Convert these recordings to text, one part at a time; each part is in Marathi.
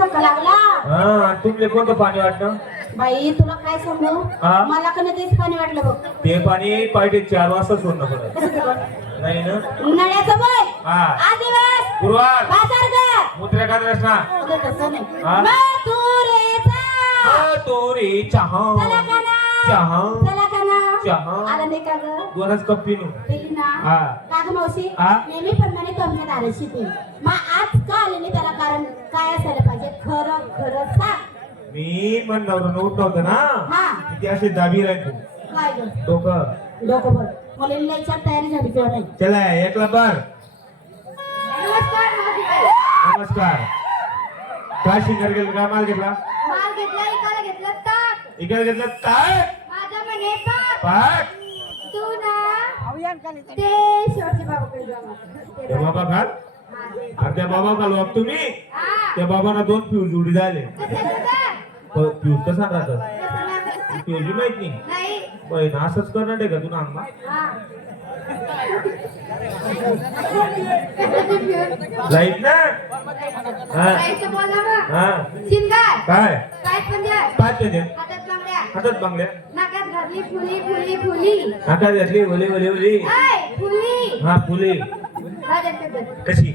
धक्का लागला. हा तुमले कोणतं पाणी वाटतं बाई तुला काय सांगू? हा? मला का तेच पाणी वाटलं बघ. ते पाणी पहाटे चार वाजता सोडणं पडत कसं ते बघ. नाही ना? उन्हाळ्याचं वय. हा. आदिवास. गुरुवार. बाजार कर मुद्रा का रचना अगं तसं नाही. हा? मथुरेचा तोरी चहा चला का ना चहा. चला का ना चहा आला नाही का ग? दोनच कप पिनू पेली ना हा. का ग मावशी? हा? नेहमी प्रमाणे तू आमच्या दाराशी ते मग आज का आले नाही त्याला? कारण काय असायला पाहिजे? खरं खरं सांग. मी पण नवरं नव्हतं होतं ना. हा. ती अशी दाबी राहतो काय ग? डोकं. डोकं बघ. मुलींना याच्यात तयारी झाली किंवा नाही. चला एकला बर नमस्कार काय शिंगर गेलं? काय माल घेतला? माल घेतला घेतला ताक. इकडे घेतलं म्हणे पाठ. तू ना बाबा हा, ते. आणि त्या बाबा खाल वाग तुम्ही? हा. त्या बाबांना दोन फ्यूज उडी झाले. कसं कसं? फ्यूज कसा राहतात? फ्यूज माहीत नाही. बहीण असंच करणार आहे का तुला आम्हा हा. लाइट ना? हा. हा. काय? काय पाच हातात बांगड्या हातात बांगड्या नाकात घातली फुली फुली फुली. घातली ओली ओली ओली ऐ, फुली. हा फुले. हा, देते, देते. कशी?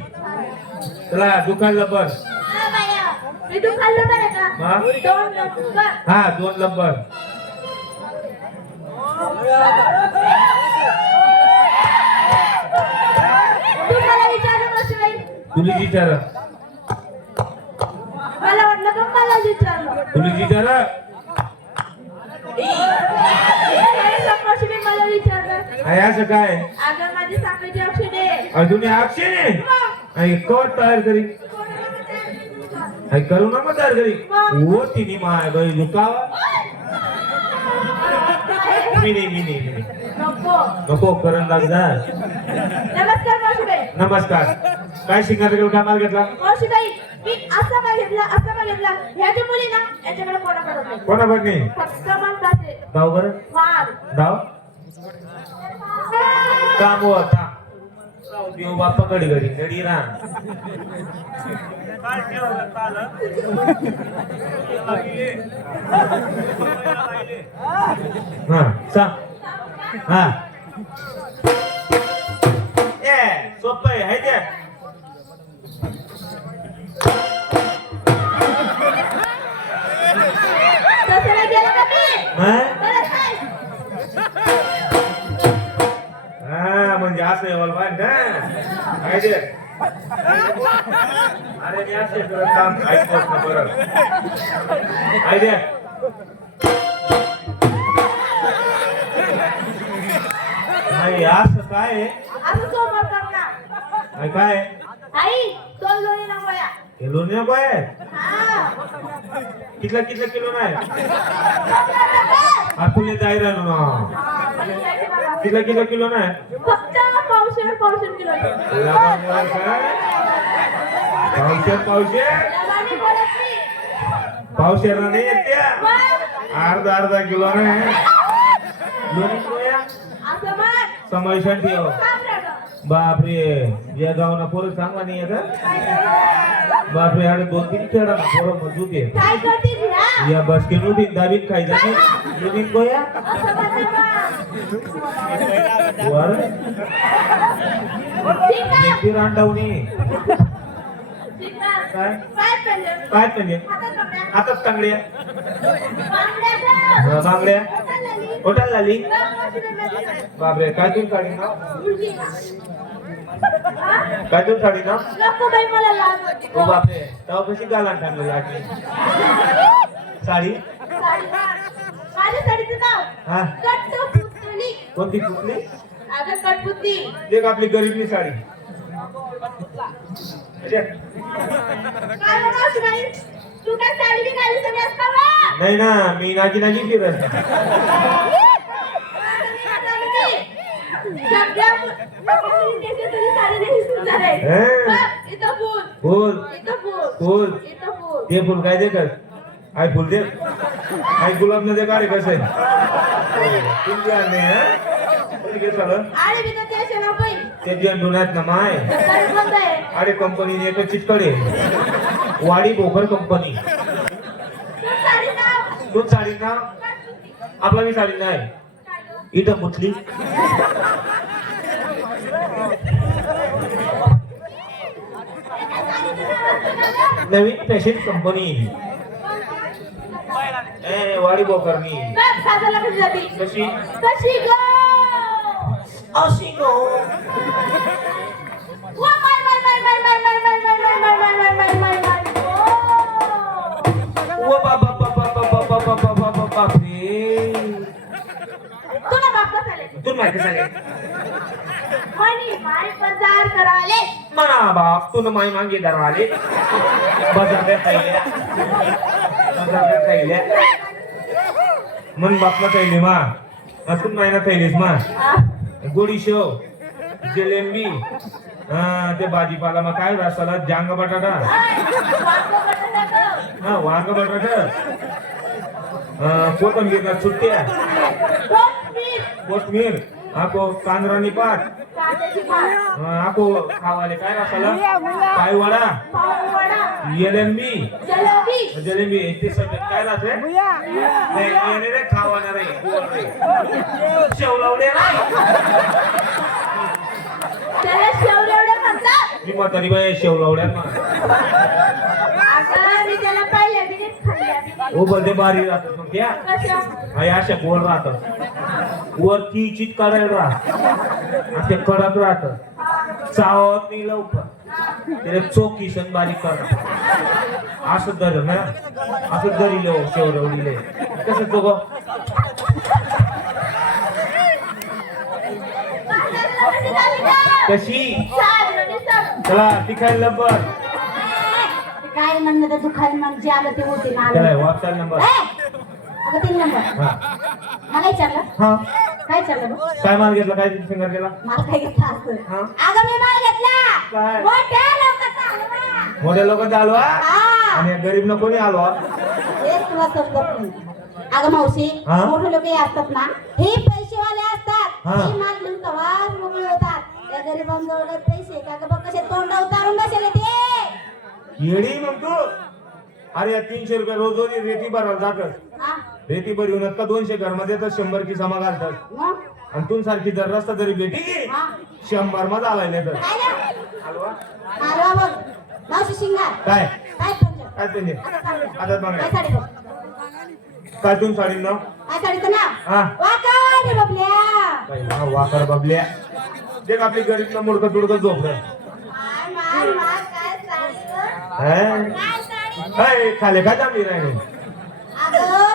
चला दुकान लब्बर हा, बाया. मी तू खाल्लं बरं का? हा? दोन. हा तू मला बाई? तुला विचार. मला वाटलं का मला विचारलं. तुला विचार काय समोरची बी मला विचारलं आहे असं काय? अगं माझी साखरेची औषध अजून आहे कवट तयार करी? करू ना मग तयार करी. हो. तिने माय बाई झुकावा मी नाही मी नाही मी नाही. नको. करण लाग जा. नमस्कार मावशीबाई. नमस्कार. काय शिंगार गेलो काय माल घेतला? मावशीबाई मी असा माल घेतला असा माल घेतला. ह्या ज्या मुली ना याच्याकडे कोणाकडे नाही. कोणा बघणे फक्त धाव बरं. धाव काम हो आता. देव बाप्पा घडी घडी घडी राह हा हा. सोपं आहे ते. असं आहे बाबा ना? काय ते अरे मी असे करत काम? ऐकत ना बरं काय ते नाही असं काय आहे? असं सोमवार करणार काय आई दोन लोणी नकोया हे आहे हा? कितला कितला किलो नाही जाय राहिलो ना. कितला किलो किलो नाही पावशेर पावशेर किलो? पावशेर पावशेर. पावशेर नाही येत त्या मग अर्धा अर्धा किलो नाही. समावेशन ठेव. बापरे या गावना पोरं सांगा नाही येत बापरे अरे दोन तीन खेळा ना पोरं मजबूत आहे? या बस के नोटीन दाबीत खायचा नाही लोणी गोया. वर. नेती रांडवणी. काय काय म्हणजे हातात तांगड्या बांगड्या. होटाल झाली. बापरे काय दूर काढी ना? काय दूर काढी ना नको. ओ बापरे तेव्हा कशी गालान टाकली लागली साडी साडी. माझ्या साडीचं नाव हा कटपुतली. कोणती कुठली अगं कटपुतली. देख आपली गरीबली साडी काय? तू काय बी? नाही ना मी नागी नागी फिरत सगळ्या मु- साडी. हे. बघ, इथं फुल इथं फुल फुल इथं फुल ते फुल काय दे आहे? दे आई गुलाबमध्ये काय कसं आहे ते जी अंडून आहेत ना माय. अरे कंपनीने तो चिटकडे वाडी भोकर कंपनी. तू साडी ना आपला भी साडी नाही. इथं मुतली. नवीन फैशन कंपनी. ए वाडी बोकरनी बघ, सासूला कशी जाते? कशी कशी गं? अशी गो वा, माय, माय, माय, माय, माय, माय, माय, माय, माय, माय, माय, माय, माय, माय, माय. ओ. ओ बाबा बाबा बाबा बाबा बाबा बाबा रे तुला बाप कसं आले? तू माहिती सांगे म्हणी, माय बाजार कराले. म्हणा बाप तू माई मागे दरवाले बाजारल्या खायल्या बाजारल्या खायल्या मन बापला खायली मा. असून मायना खायलीस मा? गोडी शेव जिलेबी. हा ते भाजीपाला मग काय रसाला? जांग बटाटा. हा वांग बटाटा. कोथिंबीर सुट्ट्या. कोथमीर आपो कांद्रानी पाट आपो खावाले काय रासला? रसाला पायवाडा. येलंबी जलेबी. ते सगळं काय राहते? नाही रे खावाला रे शेवलावडे नाही मी म्हातारी बाई शेवलावड्या उभं हो, ते बारी राहतात. मग त्या अशा गोल राहतात. वरती चित करायला ते करत राहत. चावत नाही लवकर. त्याला चोकी सण बारीक करत असं धर ना. असं धरिल शेवरवडीले कस तो कशी? चला तिखायला नंबर काय म्हणणं तू खाली मग आलं ते होते ना. वाचा नंबर. अगं तीन नंबर. हा. मला विचारलं? हा. काय विचारलं गं? काय माल घेतला? काय सिंगर केला मला काय घेतलं असं? हा? अगं मी माल घेतला. काय? मोठ्या लोकांचा हलवा. मोठ्या लोक आलो हा? आणि गरीब न कोणी आलो हा? तेच तुला समजत नाही. अगं मावशी हा? मोठे लोक असतात ना हे पैसेवाले असतात. हा. हे माल घेऊन कवाच मोकळे होतात. त्या गरिबांजवळ पैसे. का गं बघ कसे तोंड उतारून बसले ते. येडी मग तू. अरे या तीनशे रुपये रोज रोज रेती भरायला जातात हा. रेतीभर येऊ का दोनशे घरमध्ये येतात शंभर की समा घालतात. आणि तुम सारखी जर रस्ता जरी भेटी शंभर मा आलाय नाही तर. काय? काय त्यांचे आता बघा? काय तुम साडी नाव? हा. वा- वाकर बाबल्या. देख आपली गरीब मुडकं तुडकं झोपलं काय खाले काय चांगली राहिली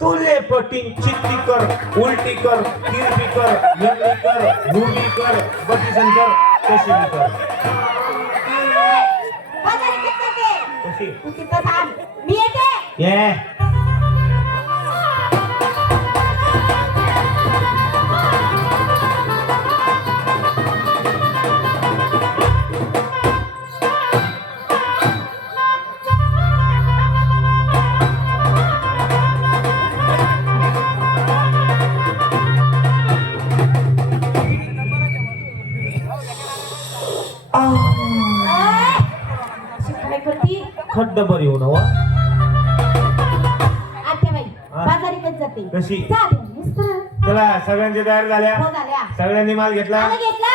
तुले पटिंग चित्ती कर उलटी कर तिरपी कर यंगली कर रुबी कर बटीसन कर कशी बी कर. कशी? तू तिथं थांब. मी येते? ये. अशी काय करती खड्ड बरी हो? बाजारी जाते कशी? मिस्टर. चला सगळ्यांची तयारी झाल्या हो झाल्या सगळ्यांनी माल घेतला आलं घेतला.